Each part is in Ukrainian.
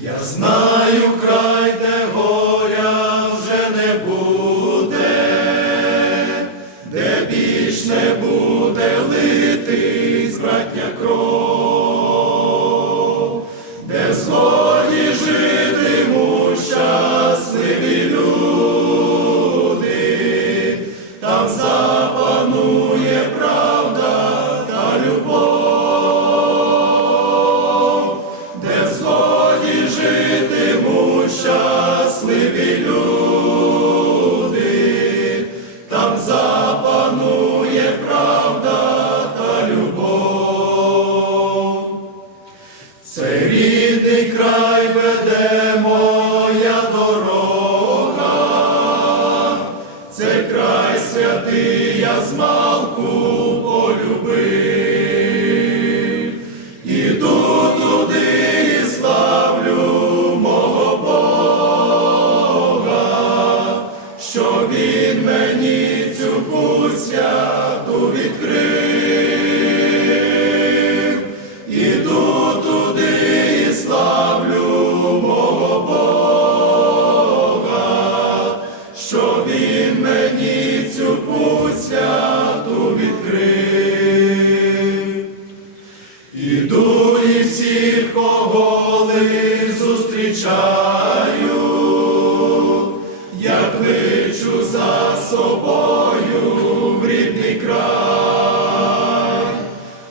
Я знаю край, де горя вже не буде, де більш не буде литись щасливі люди, там запанує правда та любов. Цей рідний край веде моя дорога, це край святий, я змалку він мені цю путь святу відкрив. Іду туди і славлю мого Бога, що він мені цю путь святу відкрив. Іду і всіх, кого зустрічаю, собою в рідний край,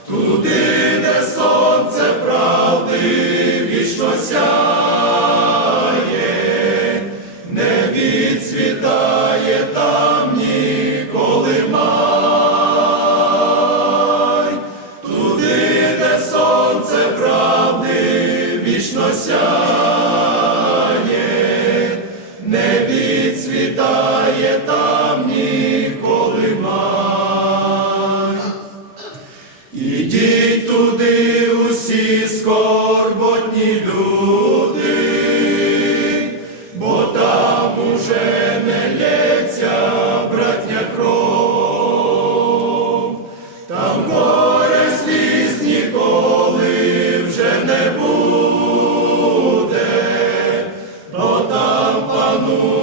туди, де сонце правди вічно сяє, не відцвітає там ніколи май, туди, де сонце правди вічно сяє, не відцвітає там скорботні люди, бо там уже не лється братня кров, там горе сліз ніколи вже не буде, бо там панує.